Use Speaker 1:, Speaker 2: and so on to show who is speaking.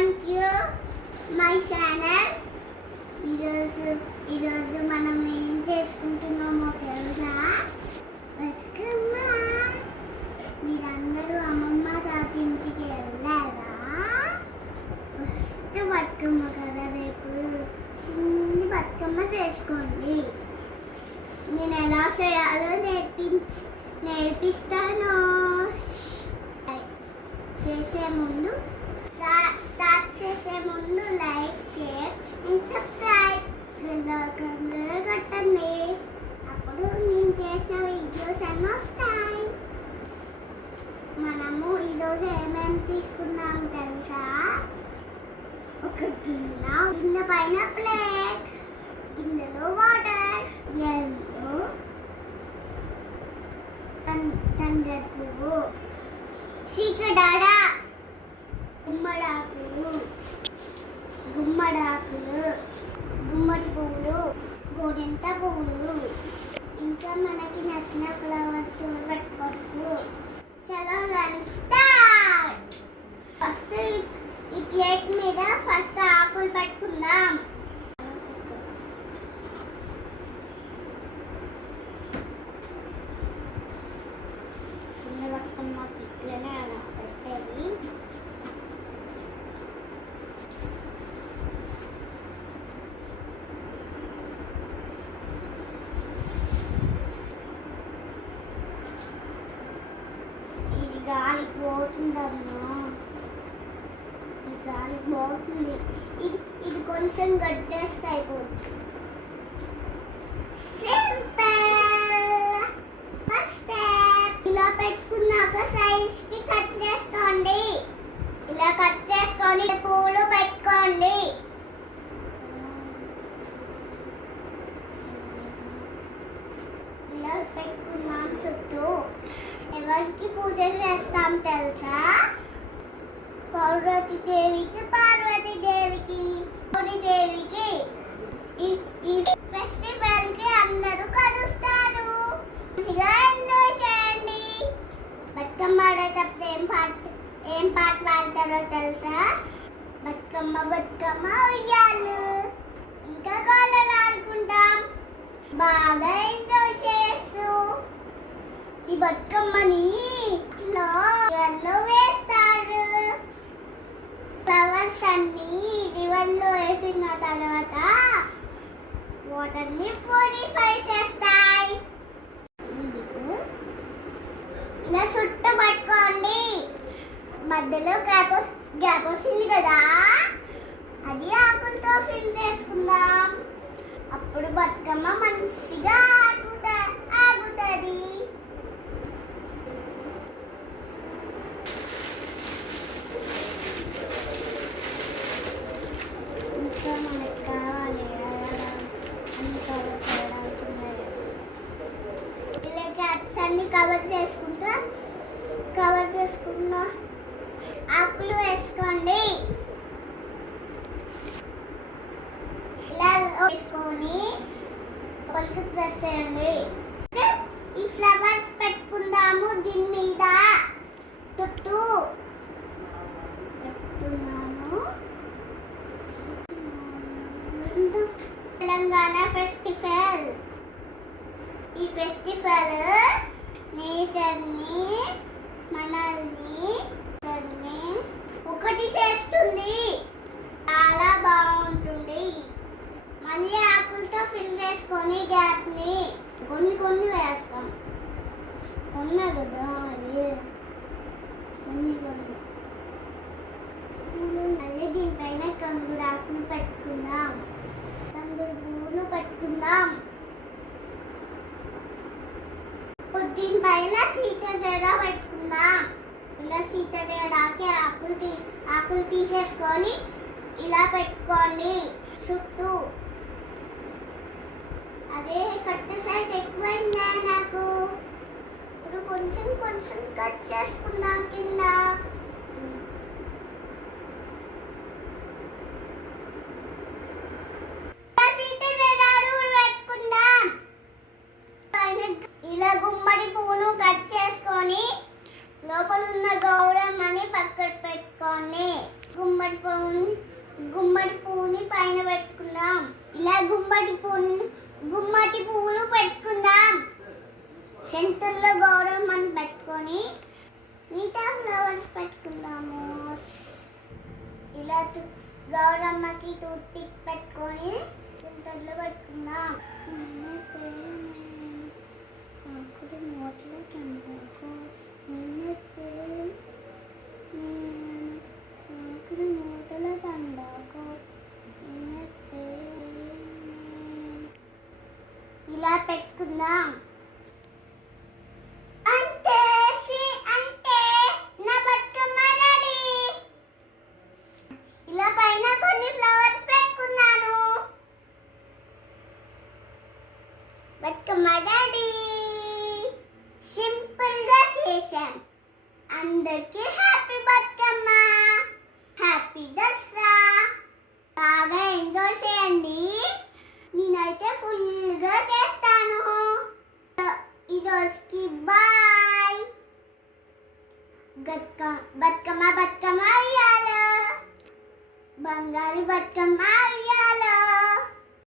Speaker 1: Welcome to my channel ఈరోజు ఈరోజు మనం ఏం చేసుకుంటున్నామో తెలుసా? బతుకమ్మ. మీరందరూ అమ్మమ్మ తాత ఇంటికి వెళ్ళారా? ఫస్ట్ బతుకమ్మ కదా రేపు చిన్ని బతుకమ్మ చేసుకోండి. నేను ఎలా చేయాలో నేర్పి నేర్పిస్తాను. చేసే ముందు చేసే ముందు like share and subscribe. Bell icon కొట్టండి. అప్పుడు నేను చేసిన వీడియోస్ అన్నీ వస్తాయి. మనము ఈరోజు ఏమేమి తీసుకుందాం తెలుసా? ఒక గిన్నె గిన్నె పైన ప్లేట్ గిన్నెలో వాటర్ ఎల్లో తండ్రి పువ్వు చీకడాడ గుమ్మడాకులు. గుమ్మడాకులు. గుమ్మడి పువ్వులు గోరింట పువ్వులు. ఇంకా మనకి నచ్చిన ఫ్లవర్స్ పెట్టుకోవచ్చు చలో స్టార్ట్. ఫస్ట్ ఈ ప్లేట్ మీద ఫస్ట్ ఆకులు పెట్టుకుందాం. కొంచెం గడ్డేస్ట్ అయిపోతుంది సింపుల్ ఫస్ట్ ఇలా పెట్టుకున్నాక సైజ్కి కట్ చేసుకోండి. ఇలా కట్ చేసుకొని పూలు పెట్టుకోండి. ఇలా పెట్టుకున్నాం చుట్టూ. ఎవరికి పూజ చేస్తాం తెలుసా? పార్వతి దేవికి పార్వతి దేవికి గౌరీ దేవికి ఈ ఫెస్టివల్కి అందరూ కలుస్తారు. ఎంజాయ్ చేయండి. బతుకమ్మ ఆడేటప్పుడు ఏం పాట ఏం పాట పాడతారో తెలుసా? బతుకమ్మ బతుకమ్మ ఉయ్యాలు. ఇంకా గోళలు ఆడుకుంటాం. బాగా ఎంజాయ్ చేస్తూ. ఈ బతుకమ్మని ఇట్లా వేస్తాం మినరల్స్ అన్ని రివర్లో వేసిన తర్వాత వాటర్ని ప్యూరిఫై చేస్తాయి. ఇలా చుట్టూ పట్టుకోండి. మధ్యలో గ్యాప్ గ్యాప్ వచ్చింది కదా. అది ఆకులతో ఫిల్ చేసుకుందాం. అప్పుడు బతుకమ్మ మంచిగా ఆగుతా ఆగుతుంది ఇంకా మనకు కావాలి అన్ని కవర్ చేయాల్సినవి ఇలా క్యాప్స్ అన్ని కవర్ చేసుకుంటా కవర్ చేసుకున్న ఆకులు వేసుకోండి. ఇలా వేసుకొని లోపలికి ప్రెస్ చేయండి. ఈ ఫ్లవర్స్ పెట్టుకుందాము దీని మీద. చుట్టూ పెట్టున్నాను తెలంగాణ ఫెస్టివల్ ఈ ఫెస్టివల్ నేచర్ని మనల్ని ఒకటి చేస్తుంది. చాలా బాగుంటుంది. మళ్ళీ ఆకులతో ఫిల్ చేసుకొని గ్యాప్ని కొన్ని కొన్ని వేస్తాం. కొన్నా కదా అది? కొన్ని కొన్ని. మళ్ళీ దీనిపైన కంగుడు ఆకులు పెట్టుకుందాం. కంగుడు పువ్వులు పెట్టుకుందాం. ఇప్పుడు పైన సీత జడ పెట్టుకుందాం ఇలా సీత జడాకి ఆకులు తీ ఆకులు తీసేసుకొని ఇలా పెట్టుకోండి. చుట్టూ. అదే కట్ట సైజ్ ఎక్కువైందా నాకు? ఇప్పుడు కొంచెం కొంచెం కట్ చేసుకుందాం కింద సీత జడలు పెట్టుకుందాం పైన ఇలా గుమ్మడి పువ్వును కట్ చేసుకొని లోపల ఉన్న గౌరమ్మని పక్కన పెట్టుకొని గుమ్మడి పువ్వుని గుమ్మడి పువ్వుని పైన పెట్టుకుందాం. ఇలా గుమ్మడి పువ్వు గుమ్మడి పువ్వులు పెట్టుకుందాం. సెంటర్లో గౌరమ్మని పెట్టుకొని మిగతా ఫ్లవర్స్ పెట్టుకుందాము. ఇలా గౌరమ్మకి టూత్ పిక్ పెట్టుకొని సెంటర్లో పెట్టుకుందాం. పెట్టుకుందాం అంతే సి- అంతే నా బతుకమ్మ రెడీ. ఇలా పైన కొన్ని ఫ్లవర్స్ పెట్టుకున్నాను. బతుకమ్మ డాడీ సింపుల్గా గా అందరికీ happy Bathukamma. Happy Dasara. Bye ಗತ್ಕ Bathukamma Bathukamma ಬಂಗಾರಿ ಬತ್ಕಮ್ಮ